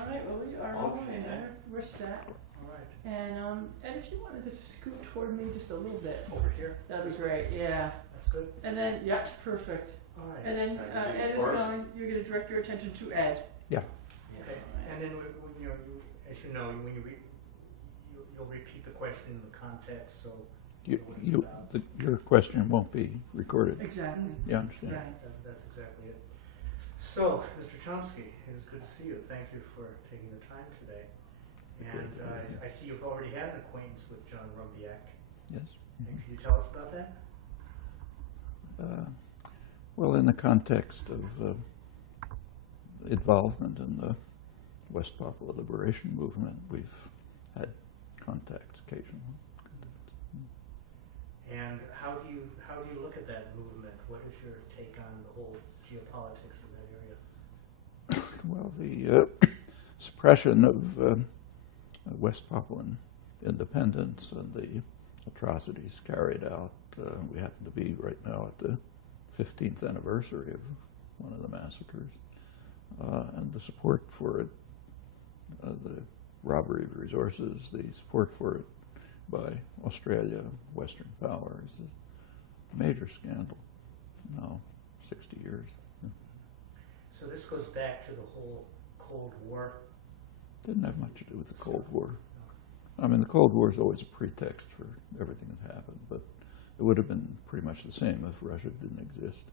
All right, well, we are Okay. rolling there. We're set. All right. And if you wanted to scoot toward me just a little bit, Over here. that'd be great, yeah. That's good. And then, yeah, perfect. All right. And then So I can do Ed is first? going, you're going to direct your attention to Ed. Yeah. Okay. And then, you know, as you know, when you'll repeat the question in the context, so Your question won't be recorded. Exactly. You understand? Right. that's exactly it. So, Mr. Chomsky, it is good to see you. Thank you for taking the time today. And I see you've already had an acquaintance with John Rumbiak. Yes. And can you tell us about that? Well, in the context of involvement in the West Papua Liberation Movement, we've had contacts occasionally. And how do you look at that movement? What is your take on the whole geopolitics of that area? Well, the suppression of West Papuan independence and the atrocities carried out. We happen to be right now at the 15th anniversary of one of the massacres. And the support for it, the robbery of resources, the support for it by Australia, Western powers, is a major scandal. Now, 60 years. So this goes back to the whole Cold War. Didn't have much to do with the Cold War. I mean, the Cold War is always a pretext for everything that happened, but it would have been pretty much the same if Russia didn't exist.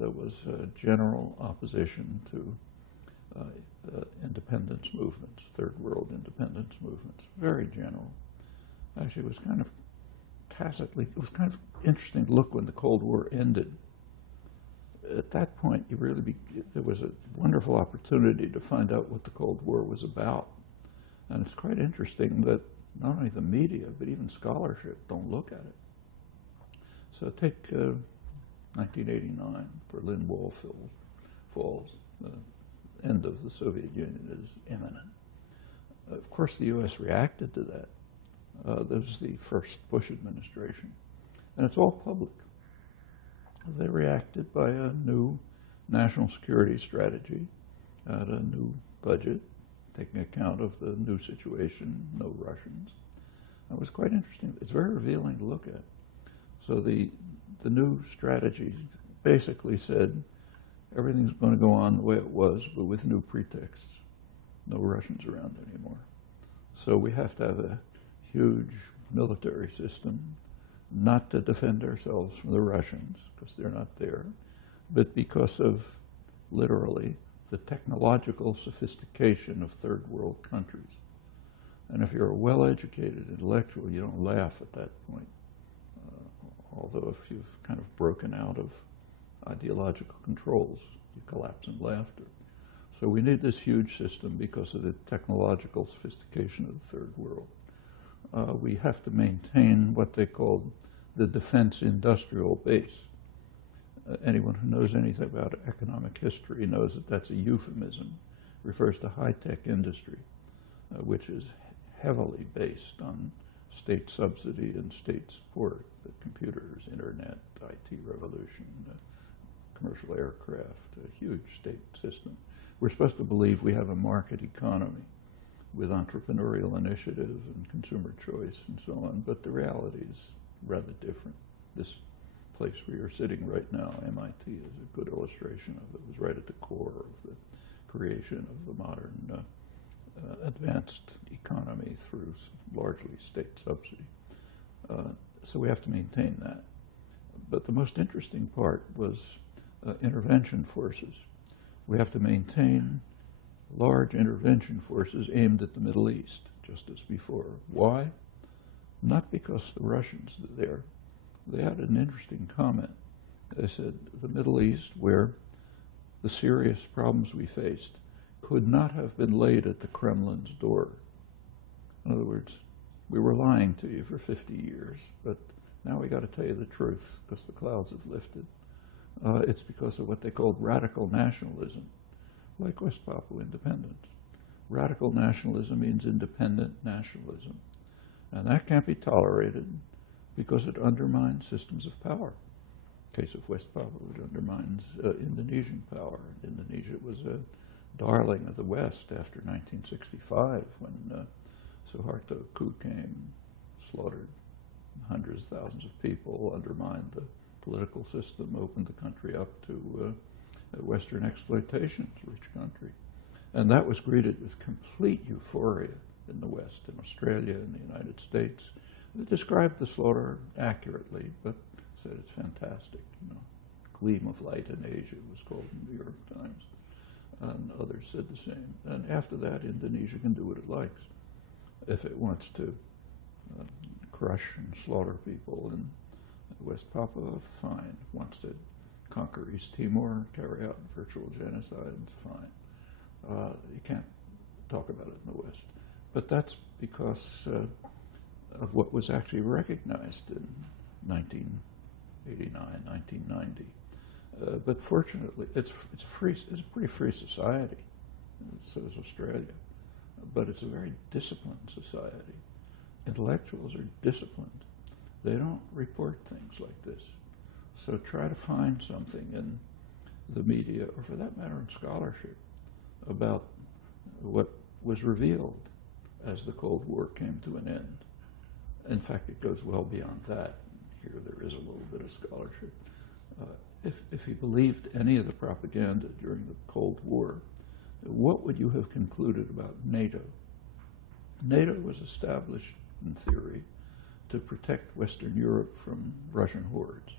There was a general opposition to independence movements, third world independence movements, very general. Actually, it was kind of tacitly, it was kind of interesting to look when the Cold War ended. At that point, there was a wonderful opportunity to find out what the Cold War was about. And it's quite interesting that not only the media, but even scholarship don't look at it. So take 1989, Berlin Wall falls. The end of the Soviet Union is imminent. Of course, the U.S. reacted to that. This was the first Bush administration. And it's all public. They reacted by a new national security strategy and a new budget, taking account of the new situation, no Russians. It was quite interesting. It's very revealing to look at. So the new strategy basically said everything's going to go on the way it was, but with new pretexts. No Russians around anymore. So we have to have a huge military system, not to defend ourselves from the Russians, because they're not there, but because of, literally, the technological sophistication of third world countries. And if you're a well-educated intellectual, you don't laugh at that point. Although if you've kind of broken out of ideological controls, you collapse in laughter. So we need this huge system because of the technological sophistication of the third world. We have to maintain what they called the defense industrial base. Anyone who knows anything about economic history knows that that's a euphemism. It refers to high-tech industry, which is heavily based on state subsidy and state support, the computers, internet, IT revolution, commercial aircraft, a huge state system. We're supposed to believe we have a market economy with entrepreneurial initiative and consumer choice and so on, but the reality is rather different. This place where you're sitting right now, MIT, is a good illustration of it. It was right at the core of the creation of the modern advanced economy through largely state subsidy. So we have to maintain that. But the most interesting part was intervention forces. We have to maintain large intervention forces aimed at the Middle East, just as before. Why? Not because the Russians are there. They had an interesting comment. They said the Middle East, where the serious problems we faced could not have been laid at the Kremlin's door. In other words, we were lying to you for 50 years, but now we got to tell you the truth because the clouds have lifted. It's because of what they called radical nationalism, like West Papua independence. Radical nationalism means independent nationalism. And that can't be tolerated because it undermines systems of power. In the case of West Papua, it undermines Indonesian power. Indonesia was a darling of the West after 1965, when Suharto coup came, slaughtered hundreds of thousands of people, undermined the political system, opened the country up to Western exploitation, it's a rich country. And that was greeted with complete euphoria in the West, in Australia, in the United States. They described the slaughter accurately, but said it's fantastic. Gleam of light in Asia was called in the New York Times. And others said the same. And after that, Indonesia can do what it likes. If it wants to crush and slaughter people in West Papua, fine. If it wants to conquer East Timor, carry out virtual genocide, fine. You can't talk about it in the West. But that's because of what was actually recognized in 1989, 1990. But fortunately, it's a pretty free society. So is Australia. But it's a very disciplined society. Intellectuals are disciplined. They don't report things like this. So try to find something in the media, or for that matter in scholarship, about what was revealed as the Cold War came to an end. In fact, it goes well beyond that. Here there is a little bit of scholarship. If he believed any of the propaganda during the Cold War, what would you have concluded about NATO? NATO was established, in theory, to protect Western Europe from Russian hordes.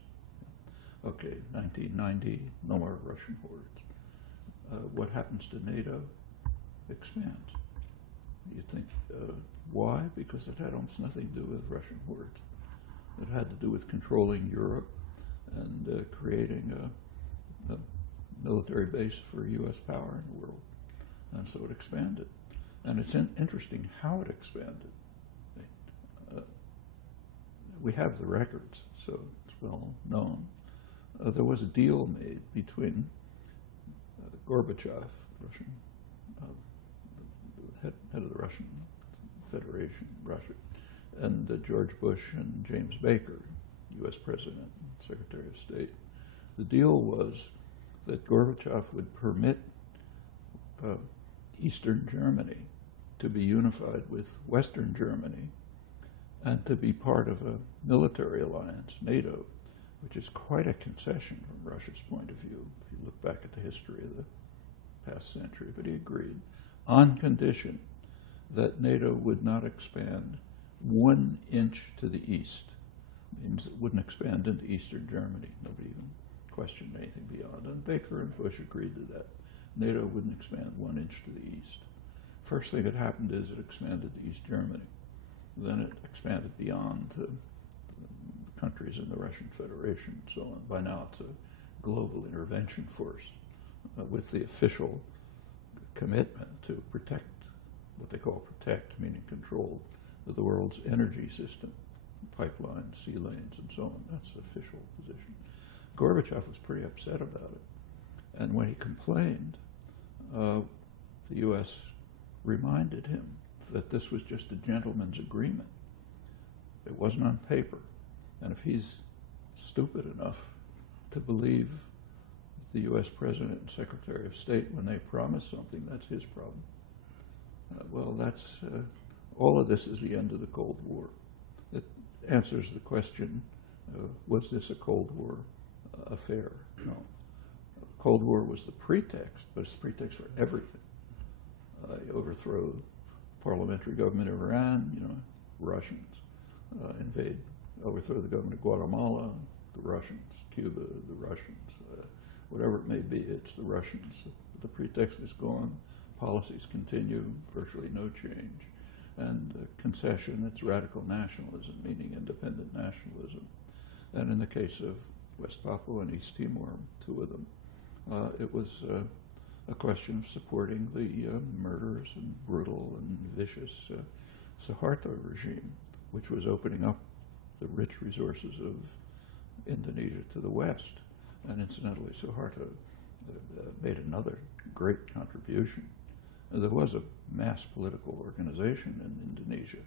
Okay, 1990, no more Russian hordes. What happens to NATO? Expands. You think, why? Because it had almost nothing to do with Russian hordes. It had to do with controlling Europe and creating a military base for U.S. power in the world. And so it expanded. And it's interesting how it expanded. We have the records, so it's well known. There was a deal made between Gorbachev, Russian, the head of the Russian Federation, Russia, and George Bush and James Baker, U.S. President and Secretary of State. The deal was that Gorbachev would permit Eastern Germany to be unified with Western Germany and to be part of a military alliance, NATO, which is quite a concession from Russia's point of view, if you look back at the history of the past century. But he agreed on condition that NATO would not expand 1 inch to the east. It means it wouldn't expand into Eastern Germany. Nobody even questioned anything beyond. And Baker and Bush agreed to that. NATO wouldn't expand 1 inch to the east. First thing that happened is it expanded to East Germany. Then it expanded beyond to countries in the Russian Federation and so on. By now it's a global intervention force with the official commitment to protect, what they call protect, meaning control, the world's energy system, pipelines, sea lanes, and so on. That's the official position. Gorbachev was pretty upset about it. And when he complained, the U.S. reminded him that this was just a gentleman's agreement. It wasn't on paper. And if he's stupid enough to believe the U.S. President and Secretary of State when they promise something, that's his problem. All of this is the end of the Cold War. It answers the question, was this a Cold War affair? No. Cold War was the pretext, but it's the pretext for everything. You overthrow parliamentary government of Iran, Russians. Overthrow the government of Guatemala, the Russians. Cuba, the Russians. Whatever it may be, it's the Russians. The pretext is gone. Policies continue, virtually no change. And concession, it's radical nationalism, meaning independent nationalism. And in the case of West Papua and East Timor, two of them, it was a question of supporting the murderous and brutal and vicious Suharto regime, which was opening up the rich resources of Indonesia to the west. And incidentally, Suharto made another great contribution. There was a mass political organization in Indonesia.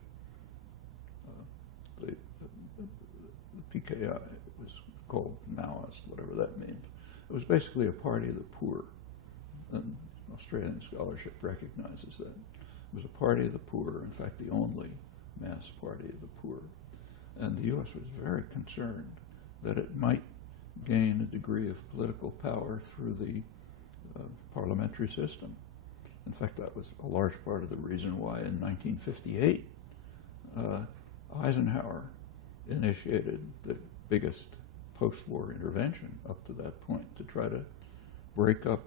The PKI was called Maoist, whatever that means. It was basically a party of the poor. And Australian scholarship recognizes that. It was a party of the poor, in fact, the only mass party of the poor. And the U.S. was very concerned that it might gain a degree of political power through the parliamentary system. In fact, that was a large part of the reason why in 1958 Eisenhower initiated the biggest post-war intervention up to that point to try to break up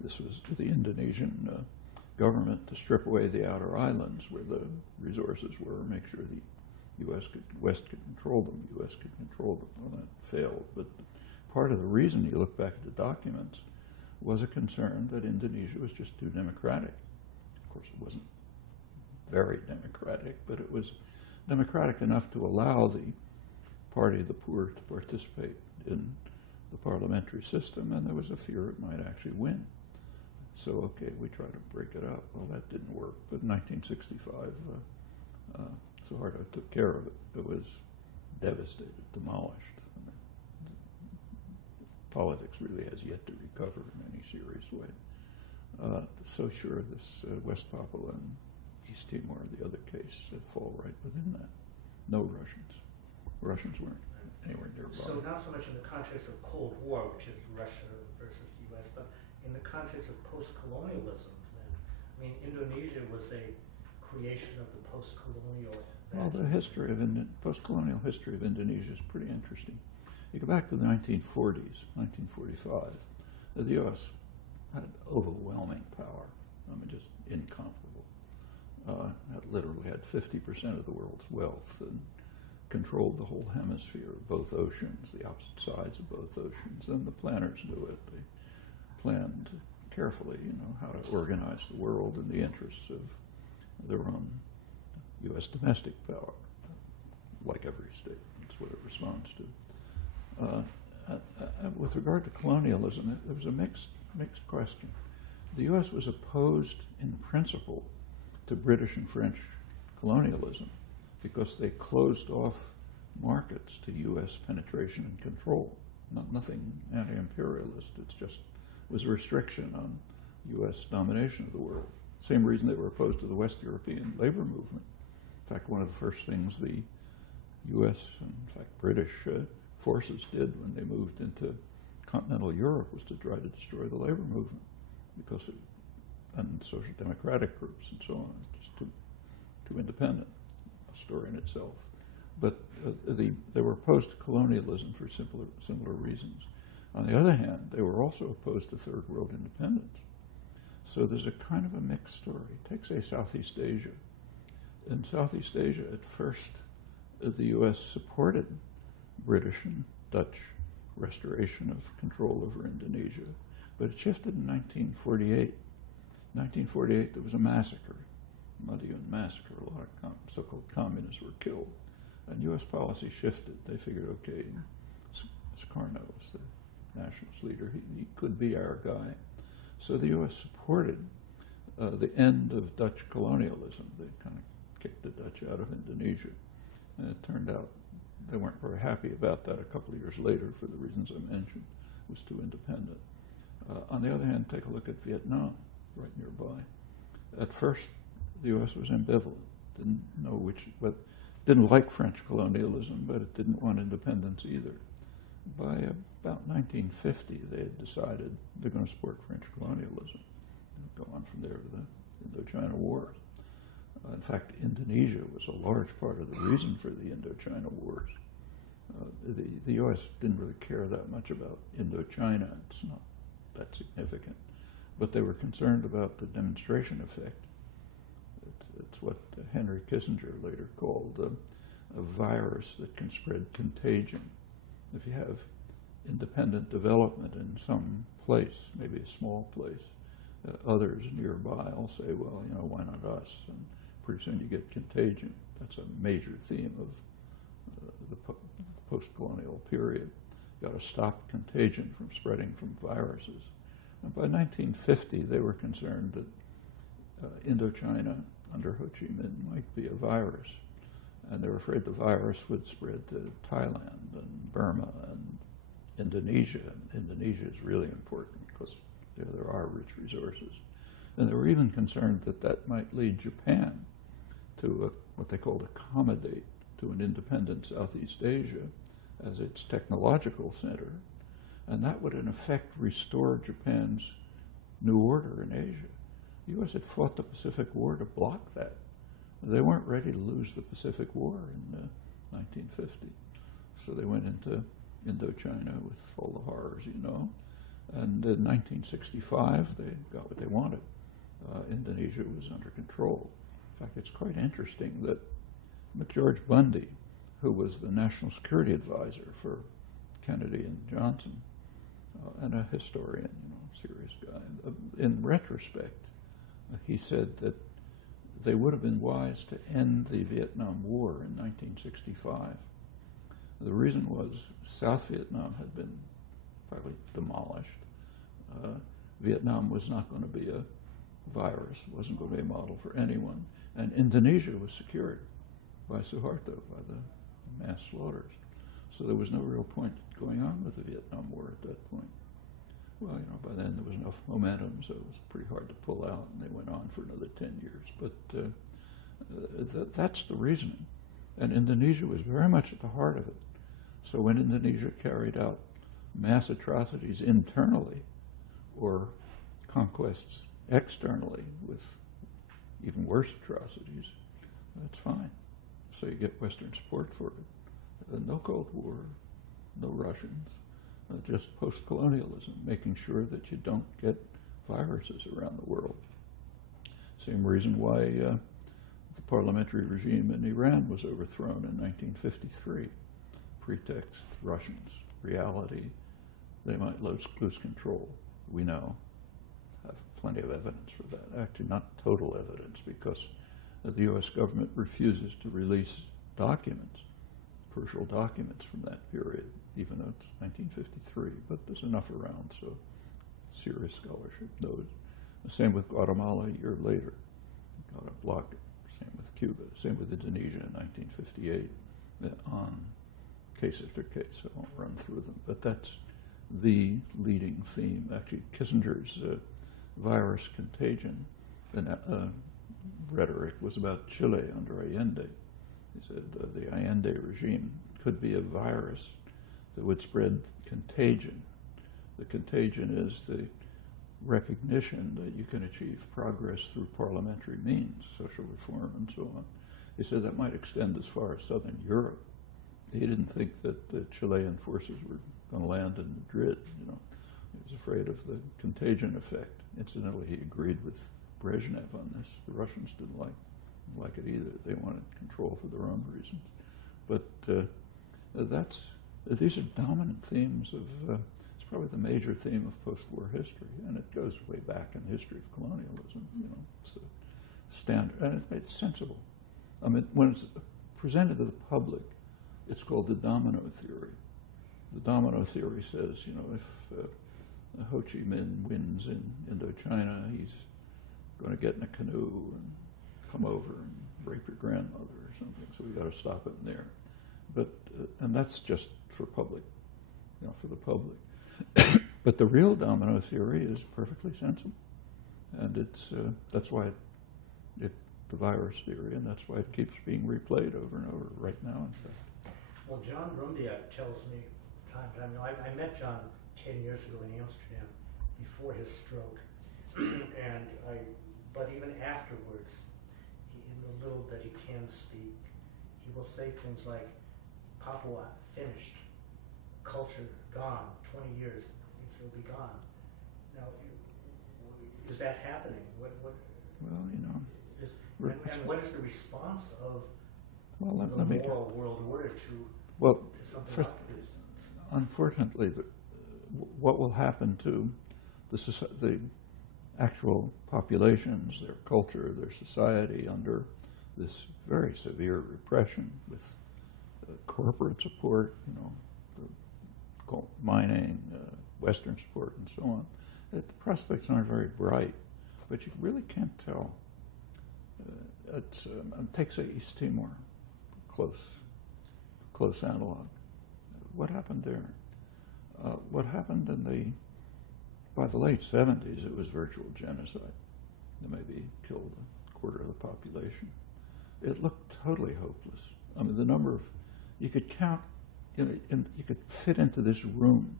this was the Indonesian government, to strip away the outer islands where the resources were, make sure the West could control them, the U.S. could control them. Well, that failed. But part of the reason you look back at the documents was a concern that Indonesia was just too democratic. Of course, it wasn't very democratic, but it was democratic enough to allow the party of the poor to participate in the parliamentary system, and there was a fear it might actually win. So, okay, we tried to break it up. Well, that didn't work. But in 1965, Suharto took care of it. It was devastated, demolished. Politics really has yet to recover in any serious way. So sure, this West Papua and East Timor, the other case, fall right within that. No Russians. Russians weren't anywhere nearby. So not so much in the context of Cold War, which is Russia versus the U.S., but in the context of post-colonialism, then. I mean, Indonesia was a creation of the post-colonial. Well, the history of post-colonial history of Indonesia is pretty interesting. You go back to the 1940s, 1945, the U.S. had overwhelming power. I mean, just incomparable. It literally had 50% of the world's wealth and controlled the whole hemisphere, both oceans, the opposite sides of both oceans, and the planners knew it. They planned carefully, how to organize the world in the interests of their own U.S. domestic power, like every state. That's what it responds to. With regard to colonialism, it was a mixed question. The U.S. was opposed in principle to British and French colonialism because they closed off markets to U.S. penetration and control. Nothing anti-imperialist. It just was a restriction on U.S. domination of the world. Same reason they were opposed to the West European labor movement. In fact, one of the first things the U.S. and, in fact, British forces did when they moved into continental Europe was to try to destroy the labor movement and social democratic groups and so on. Just too independent, a story in itself. But they were opposed to colonialism for similar reasons. On the other hand, they were also opposed to third world independence. So there's a kind of a mixed story. Take, say, Southeast Asia. In Southeast Asia, at first, the U.S. supported British and Dutch restoration of control over Indonesia, but it shifted in 1948. In 1948, there was a massacre, Madiun massacre. A lot of so-called communists were killed, and U.S. policy shifted. They figured, okay, Sukarno was the nationalist leader. He could be our guy. So the U.S. supported the end of Dutch colonialism. They kind of kicked the Dutch out of Indonesia. And it turned out they weren't very happy about that a couple of years later for the reasons I mentioned. It was too independent. On the other hand, take a look at Vietnam, right nearby. At first, the U.S. was ambivalent, didn't know didn't like French colonialism, but it didn't want independence either. By about 1950, they had decided they're going to support French colonialism. Go on from there to the Indochina Wars. In fact, Indonesia was a large part of the reason for the Indochina Wars. The U.S. didn't really care that much about Indochina. It's not that significant. But they were concerned about the demonstration effect. It's what Henry Kissinger later called a virus that can spread contagion. If you have independent development in some place, maybe a small place, others nearby will say, well, why not us? And pretty soon you get contagion. That's a major theme of the post-colonial period. You've got to stop contagion from spreading from viruses. And by 1950, they were concerned that Indochina under Ho Chi Minh might be a virus. And they were afraid the virus would spread to Thailand and Burma and Indonesia. And Indonesia is really important because There are rich resources. And they were even concerned that that might lead Japan to what they called accommodate to an independent Southeast Asia as its technological center. And that would, in effect, restore Japan's new order in Asia. The U.S. had fought the Pacific War to block that. They weren't ready to lose the Pacific War in 1950. So they went into Indochina with all the horrors, you know. And in 1965, they got what they wanted. Indonesia was under control. In fact, it's quite interesting that McGeorge Bundy, who was the National Security Advisor for Kennedy and Johnson, and a historian, you know, serious guy, in retrospect, he said that they would have been wise to end the Vietnam War in 1965. The reason was South Vietnam had been probably demolished. Vietnam was not going to be a virus, wasn't going to be a model for anyone. And Indonesia was secured by Suharto, by the mass slaughters. So there was no real point going on with the Vietnam War at that point. Well, you know, by then there was enough momentum, so it was pretty hard to pull out, and they went on for another 10 years. But that's the reasoning. And Indonesia was very much at the heart of it. So when Indonesia carried out mass atrocities internally, or conquests externally with even worse atrocities, that's fine. So you get Western support for it. No Cold War, no Russians, just post-colonialism, making sure that you don't get viruses around the world. Same reason why the parliamentary regime in Iran was overthrown in 1953. Pretext, Russians. Reality, they might lose control. We know, have plenty of evidence for that. Actually, not total evidence, because the U.S. government refuses to release documents, crucial documents from that period, even though it's 1953, but there's enough around, so serious scholarship knows. The same with Guatemala a year later. Got to block it. Same with Cuba. Same with Indonesia in 1958. On case after case, I won't run through them, but that's the leading theme. Actually, Kissinger's virus contagion rhetoric was about Chile under Allende. He said the Allende regime could be a virus that would spread contagion. The contagion is the recognition that you can achieve progress through parliamentary means, social reform and so on. He said that might extend as far as southern Europe. He didn't think that the Chilean forces were going to land in Madrid, you know. He was afraid of the contagion effect. Incidentally, he agreed with Brezhnev on this. The Russians didn't like it either. They wanted control for their own reasons. But these are dominant themes of, it's probably the major theme of post-war history, and it goes way back in the history of colonialism, you know. It's a standard, and it's sensible. I mean, when it's presented to the public, it's called the domino theory. The domino theory says, you know, if Ho Chi Minh wins in Indochina, he's going to get in a canoe and come over and rape your grandmother or something, so we've got to stop it there. But, and that's just for public, you know, for the public. But the real domino theory is perfectly sensible. And it's, that's why the virus theory, and that's why it keeps being replayed over and over right now, in fact. Well, John Rumbiak tells me time to time, you know, I met John 10 years ago in Amsterdam before his stroke, but even afterwards, in the little that he can speak, he will say things like, Papua finished, culture gone, 20 years, it'll be gone. Now, is that happening? What well, you know. And what is the response of the moral world order to something like this? Unfortunately, what will happen to the actual populations, their culture, their society under this very severe repression with corporate support, you know, mining, Western support, and so on. The prospects aren't very bright, but you really can't tell. Take, say, East Timor, close analog. What happened there? What happened in the by the late 70s, it was virtual genocide. They maybe killed a quarter of the population. It looked totally hopeless. I mean, the number of, you could count, you could fit into this room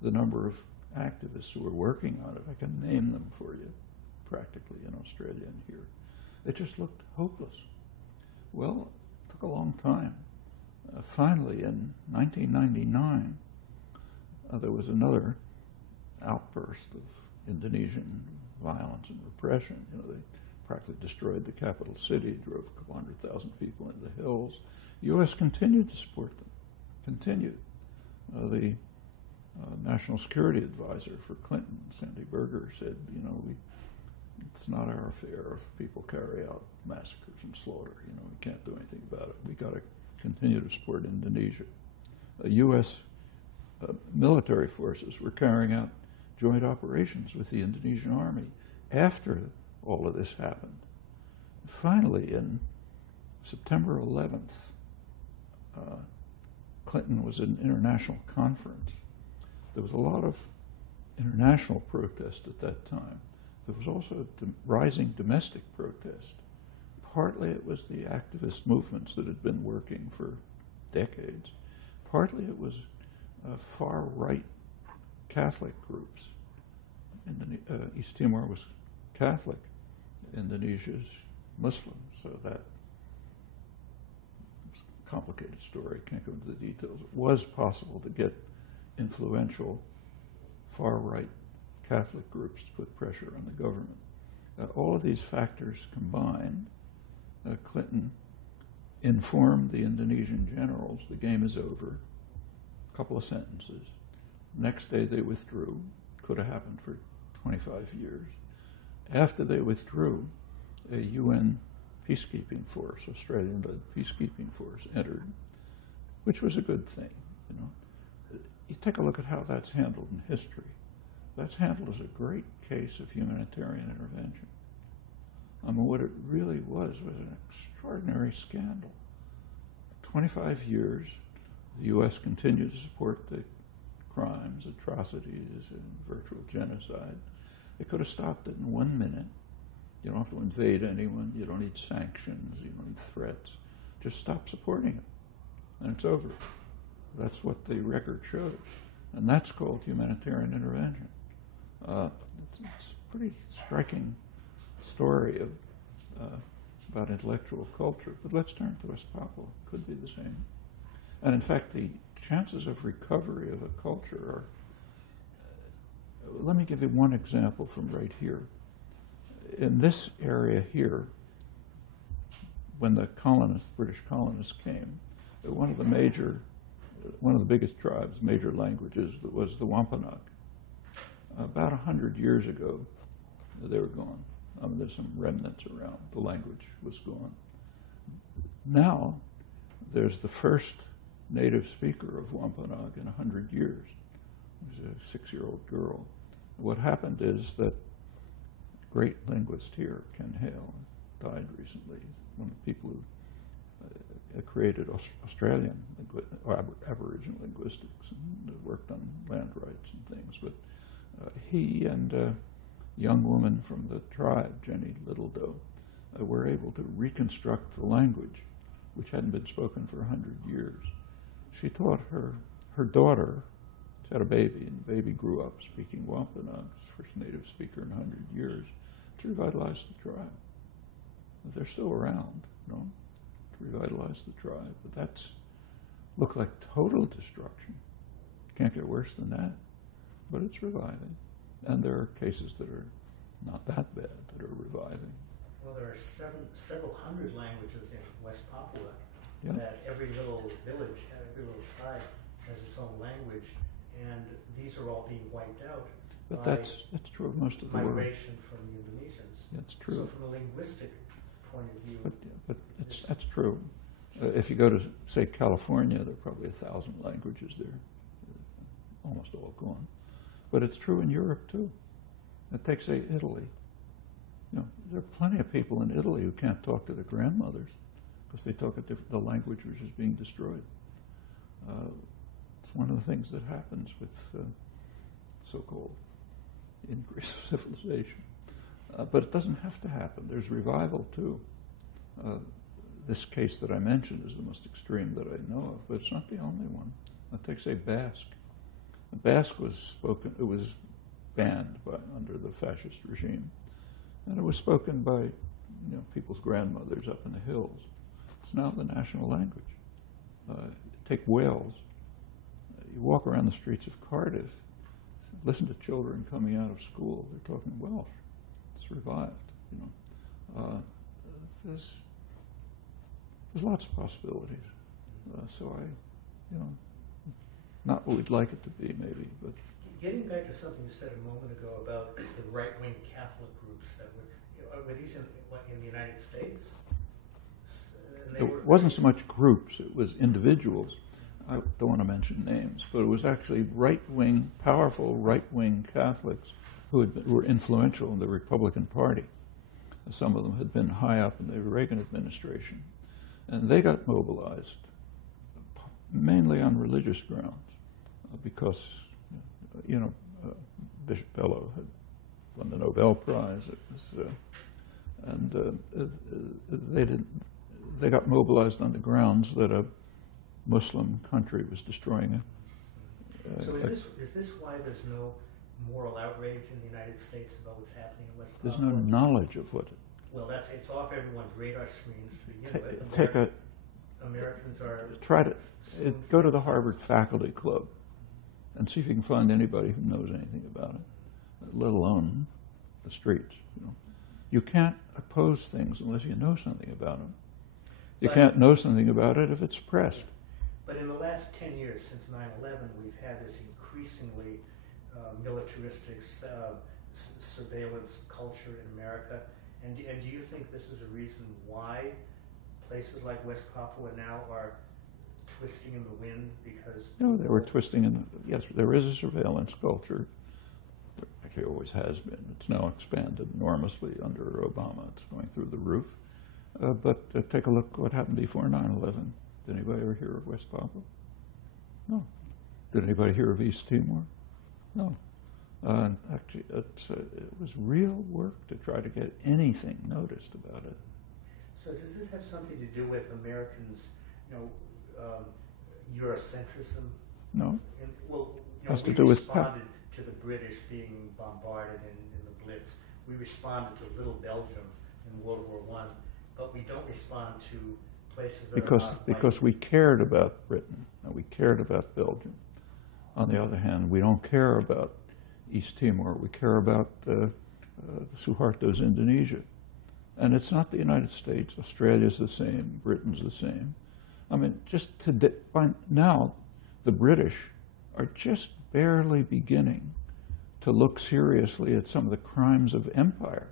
the number of activists who were working on it. I can name them for you, practically, in Australia and here. It just looked hopeless. Well, it took a long time. Finally, in 1999, there was another outburst of Indonesian violence and repression. They practically destroyed the capital city, drove a couple 100,000 people into the hills. The U.S. continued to support them, continued. The National Security Advisor for Clinton, Sandy Berger, said, it's not our affair if people carry out massacres and slaughter. We can't do anything about it. We got to continue to support Indonesia. U.S. Military forces were carrying out joint operations with the Indonesian army after all of this happened. Finally, in September 11th, Clinton was at an international conference. There was a lot of international protest at that time. There was also rising domestic protest. Partly it was the activist movements that had been working for decades. Partly it was far-right Catholic groups. East Timor was Catholic. Indonesia's Muslim, so that was a complicated story. Can't go into the details. It was possible to get influential far-right Catholic groups to put pressure on the government. All of these factors combined, Clinton informed the Indonesian generals the game is over. A couple of sentences. Next day they withdrew. Could have happened for 25 years. After they withdrew, a UN peacekeeping force, Australian-led peacekeeping force, entered, which was a good thing. You take a look at how that's handled in history. That's handled as a great case of humanitarian intervention. I mean, what it really was an extraordinary scandal. 25 years, the U.S. continued to support the crimes, atrocities, and virtual genocide. It could have stopped it in 1 minute. You don't have to invade anyone. You don't need sanctions. You don't need threats. Just stop supporting it, and it's over. That's what the record shows. And that's called humanitarian intervention. It's a pretty striking story about intellectual culture. But let's turn to West Papua. Could be the same. And in fact, the chances of recovery of a culture are, let me give you one example from right here. In this area here, when the British colonists came, one of the biggest tribes, major languages, was the Wampanoag. About 100 years ago, they were gone. I mean, there's some remnants around. The language was gone. Now, there's the first native speaker of Wampanoag in 100 years. It was a 6-year-old girl. What happened is that great linguist here, Ken Hale, died recently. One of the people who created Australian Aboriginal linguistics and worked on land rights and things. But he and a young woman from the tribe, Jenny Littledoe, were able to reconstruct the language, which hadn't been spoken for 100 years. She taught her daughter, she had a baby, and the baby grew up speaking Wampanoag, first native speaker in 100 years, to revitalize the tribe. They're still around, to revitalize the tribe. But that's looked like total destruction. Can't get worse than that. But it's reviving. And there are cases that are not that bad that are reviving. Well, there are several hundred languages in West Papua. Yeah. That every little village, every little tribe has its own language, and these are all being wiped out. But that's true of most of the world. Migration from the Indonesians. That's true. So from a linguistic point of view. But that's true. If you go to, say, California, there are probably 1,000 languages there. Almost all gone. But it's true in Europe, too. Take, say, Italy. There are plenty of people in Italy who can't talk to their grandmothers because they talk the language which is being destroyed. It's one of the things that happens with so-called increase of civilization. But it doesn't have to happen. There's revival too. This case that I mentioned is the most extreme that I know of, but it's not the only one. Take, say, Basque. Basque was spoken, it was banned under the fascist regime. And it was spoken by people's grandmothers up in the hills. It's now the national language. Take Wales. You walk around the streets of Cardiff, listen to children coming out of school, they're talking Welsh. It's revived, There's lots of possibilities. So not what we'd like it to be, maybe, but... Getting back to something you said a moment ago about the right-wing Catholic groups that were these in the United States? It wasn't so much groups, it was individuals. I don't want to mention names, but it was actually right-wing, powerful right-wing Catholics who were influential in the Republican Party. Some of them had been high up in the Reagan administration. And they got mobilized, mainly on religious grounds, because, Bishop Bellow had won the Nobel Prize. It was, they got mobilized on the grounds that a Muslim country was destroying it. So is this why there's no moral outrage in the United States about what's happening in West There's Papua? no knowledge of what. Well, it's off everyone's radar screens to begin with. Americans are... Try to go to the Harvard Faculty Club and see if you can find anybody who knows anything about it, let alone the streets. You can't oppose things unless you know something about them. You can't know something about it if it's suppressed. But in the last 10 years, since 9/11, we've had this increasingly militaristic surveillance culture in America. And do you think this is a reason why places like West Papua now are twisting in the wind? Because they were twisting in. Yes, there is a surveillance culture. There actually always has been. It's now expanded enormously under Obama. It's going through the roof. But take a look what happened before 9/11. Did anybody ever hear of West Papua? No. Did anybody hear of East Timor? No. Actually, it was real work to try to get anything noticed about it. So does this have something to do with Americans, Eurocentrism? No. Has to we do with responded to the British being bombarded in the Blitz. We responded to Little Belgium in World War I, but we don't respond to places that are not because we cared about Britain and we cared about Belgium. On the other hand, we don't care about East Timor. We care about Suharto's Indonesia. And it's not the United States. Australia's the same. Britain's the same. I mean, by now, the British are just barely beginning to look seriously at some of the crimes of empire.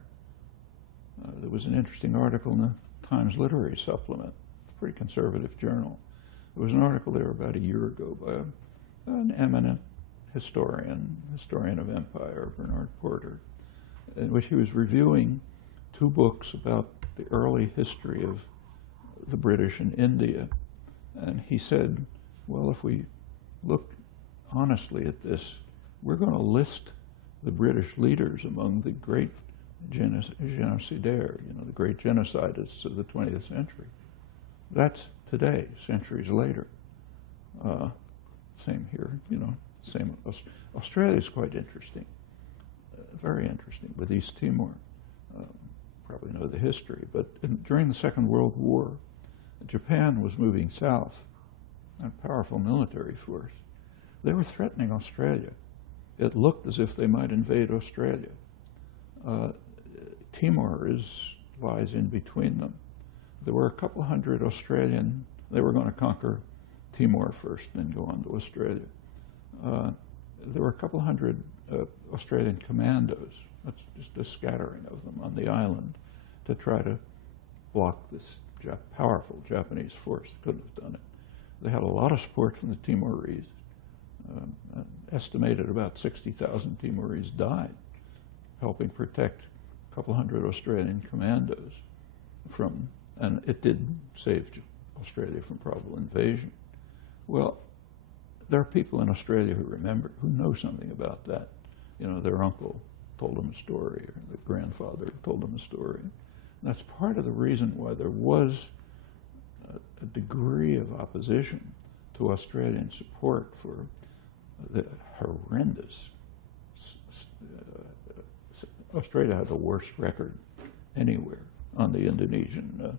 There was an interesting article in the Times Literary Supplement, a pretty conservative journal. There was an article there about a year ago by an eminent historian of empire, Bernard Porter, in which he was reviewing 2 books about the early history of the British in India. And he said, well, if we look honestly at this, we're going to list the British leaders among the great genocidaires, the great genocidists of the 20th century. That's today, centuries later. Same here, same. Australia's quite interesting, very interesting, with East Timor. Probably know the history, but during the Second World War, Japan was moving south, a powerful military force. They were threatening Australia. It looked as if they might invade Australia. Timor lies in between them. There were a couple hundred they were going to conquer Timor first, then go on to Australia. There were a couple hundred Australian commandos, that's just a scattering of them on the island, to try to block this powerful Japanese force. Couldn't have done it. They had a lot of support from the Timorese. Estimated about 60,000 Timorese died, helping protect a couple hundred Australian commandos and it did save Australia from probable invasion. Well, there are people in Australia who know something about that. Their uncle told him a story, or the grandfather told him a story. And that's part of the reason why there was a degree of opposition to Australian support for the horrendous. Australia had the worst record anywhere on the Indonesian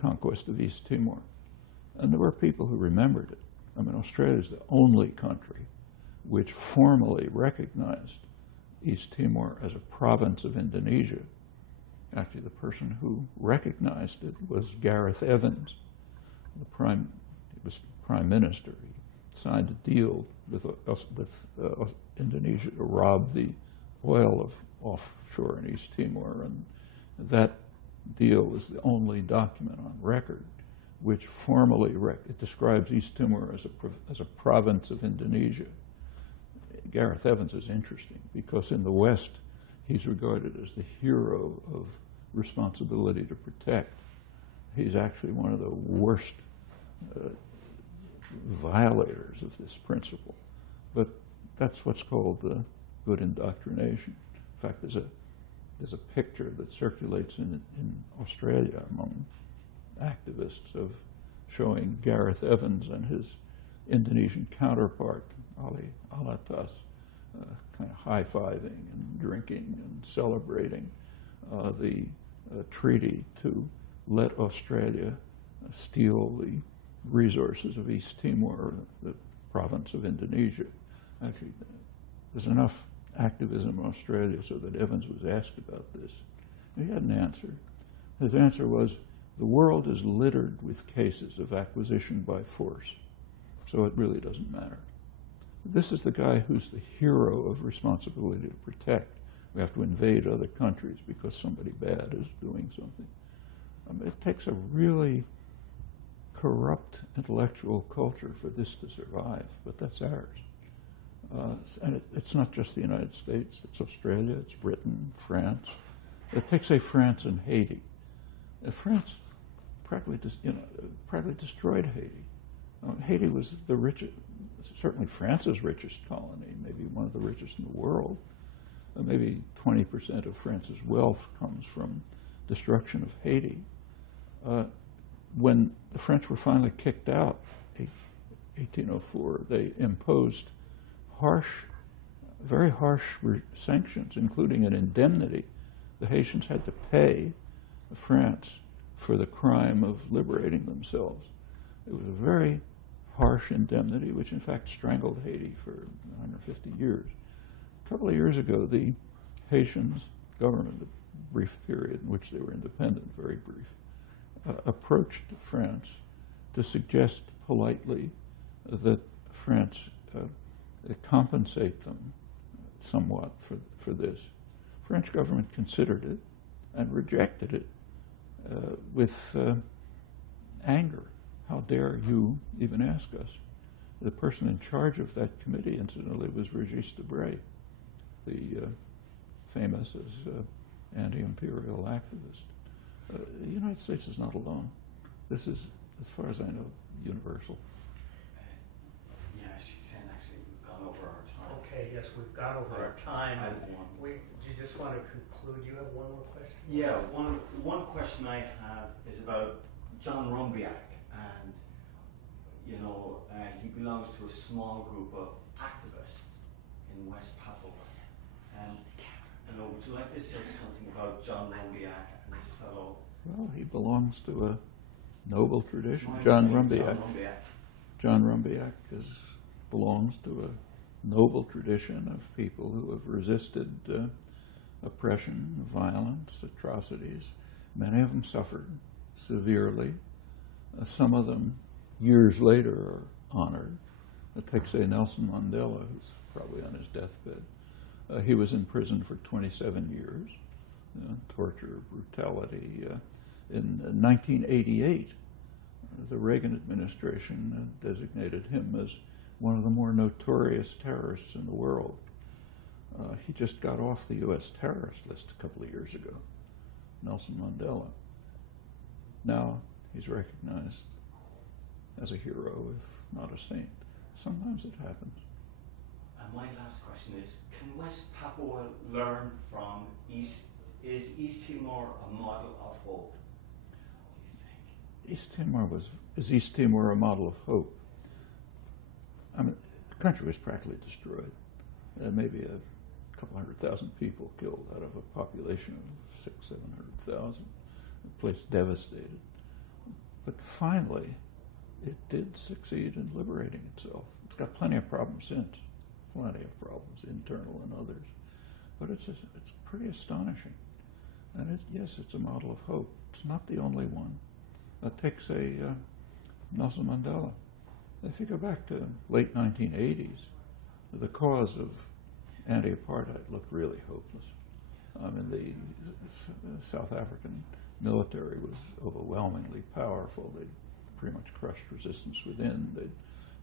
conquest of East Timor. And there were people who remembered it. I mean, Australia is the only country which formally recognized East Timor as a province of Indonesia. Actually, the person who recognized it was Gareth Evans, he was prime minister. He signed a deal with Indonesia to rob the oil of offshore in East Timor, and that deal was the only document on record which formally it describes East Timor as a province of Indonesia. Gareth Evans is interesting because in the West he's regarded as the hero of responsibility to protect. He's actually one of the worst violators of this principle. But that's what's called good indoctrination. In fact, there's a picture that circulates in Australia among activists of showing Gareth Evans and his Indonesian counterpart, Ali Alatas, kind of high-fiving and drinking and celebrating the treaty to let Australia steal the resources of East Timor, the province of Indonesia. Actually, there's enough activism in Australia so that Evans was asked about this. He had an answer. His answer was, the world is littered with cases of acquisition by force, so it really doesn't matter. This is the guy who's the hero of responsibility to protect. We have to invade other countries because somebody bad is doing something. I mean, it takes a really corrupt intellectual culture for this to survive, but that's ours. And it's not just the United States, it's Australia, it's Britain, France. Take, say, France and Haiti. France practically destroyed Haiti. Haiti was the richest, certainly France's richest colony, maybe one of the richest in the world. Maybe 20% of France's wealth comes from destruction of Haiti. When the French were finally kicked out, 1804, they imposed very harsh sanctions, including an indemnity. The Haitians had to pay France for the crime of liberating themselves. It was a very harsh indemnity, which in fact strangled Haiti for 150 years. A couple of years ago, the Haitian government, a brief period in which they were independent, very brief, approached France to suggest politely that France compensate them somewhat for this. French government considered it and rejected it with anger. How dare you even ask us? The person in charge of that committee, incidentally, was Régis Debray, the famous as anti-imperial activist. The United States is not alone. This is, as far as I know, universal. Yeah, she's saying actually we've gone over our time. Okay, yes, we've gone over our time. Do you just want to conclude? You have one more question? Yeah, one question I have is about John Rumbiak, and he belongs to a small group of activists in West Papua. Would you like to say something about John Rumbiak and his fellow? Well, he belongs to a noble tradition. John Rumbiak belongs to a noble tradition of people who have resisted oppression, violence, atrocities. Many of them suffered severely. Some of them, years later, are honored. Take, say, Nelson Mandela, who's probably on his deathbed. He was in prison for 27 years, torture, brutality. In 1988, the Reagan administration designated him as one of the more notorious terrorists in the world. He just got off the U.S. terrorist list a couple of years ago, Nelson Mandela. Now he's recognized as a hero, if not a saint. Sometimes it happens. And my last question is, can West Papua learn from East? Is East Timor a model of hope, do you think? Is East Timor a model of hope? I mean, the country was practically destroyed. Maybe a couple 100,000 people killed out of a population of 600,000-700,000. The place devastated. But finally, it did succeed in liberating itself. It's got plenty of problems since, plenty of problems, internal and others. But it's pretty astonishing. And yes, it's a model of hope. It's not the only one. Take, say, Nelson Mandela. If you go back to late 1980s, the cause of anti-apartheid looked really hopeless. I mean, the South African military was overwhelmingly powerful. They'd pretty much crushed resistance within. They'd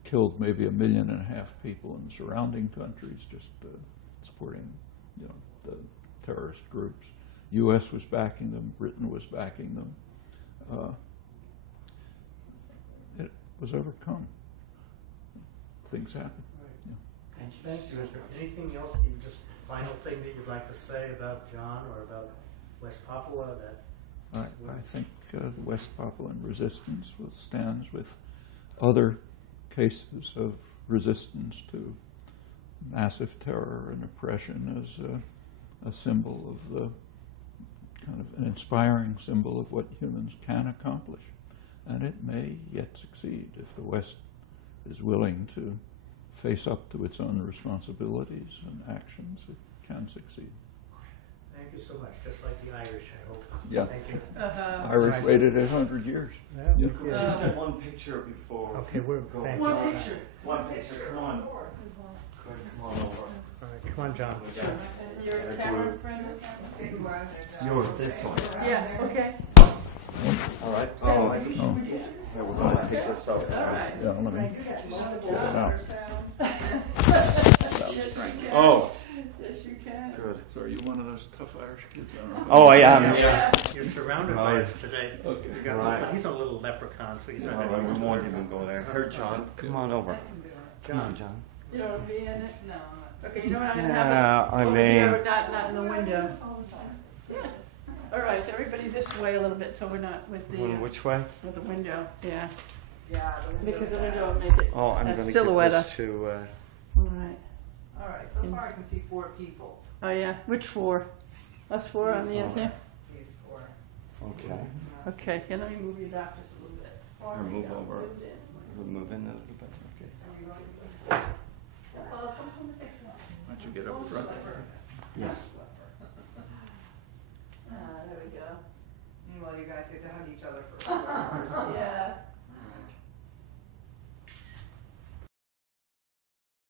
killed maybe 1.5 million people in the surrounding countries, just supporting, the terrorist groups. U.S. was backing them. Britain was backing them. It was overcome. Things happen. Right. Yeah. Thank you. Is there anything else, just final thing that you'd like to say about John or about West Papua that? I think the West Papuan resistance stands with other cases of resistance to massive terror and oppression as a symbol of the kind of an inspiring symbol of what humans can accomplish. And it may yet succeed if the West is willing to face up to its own responsibilities and actions. It can succeed. Thank you so much. Just like the Irish, I hope. Yeah. Thank you. Irish Right. waited 100 years. Yeah. Yeah. Could we just get one picture before? Okay, we're go? thank One you. picture. One picture. Come on. Come on over. All right, come on, John. You're a camera friend? You're this one. Yeah, okay. All right. Oh. Yeah, we're going to take this off. All right. Yeah, let me pull it out. Oh, Yes, you can. good. So are you one of those tough Irish kids? I don't know if Oh, I am. Yeah. You're surrounded by Right. us today. Okay. You got Right. he's a little leprechaun, so he's not All right, going we won't even go there. Here, John. Come on over. Come on, John. You don't want to be in it? No. Okay, you know what I'm gonna Yeah, have? I Over here, mean- but not in the window. Yeah. All right, so everybody this way a little bit, so we're not with the Which way? with the window. Yeah. Yeah, the window's Because the down. window will make it Oh, I'm a going to silhouette. give this to. All right. All right, so far I can see 4 people. Oh yeah. Which 4? Us 4 on the end here. These 4. Okay. Okay. Can I move you back just a little bit? Or move Yeah, over. moved in. We'll move in a little bit. Okay. Well, come on, come on. Why don't you get up front? Yes. There we go. Meanwhile, you guys get to hug each other for 4 hours. Yeah.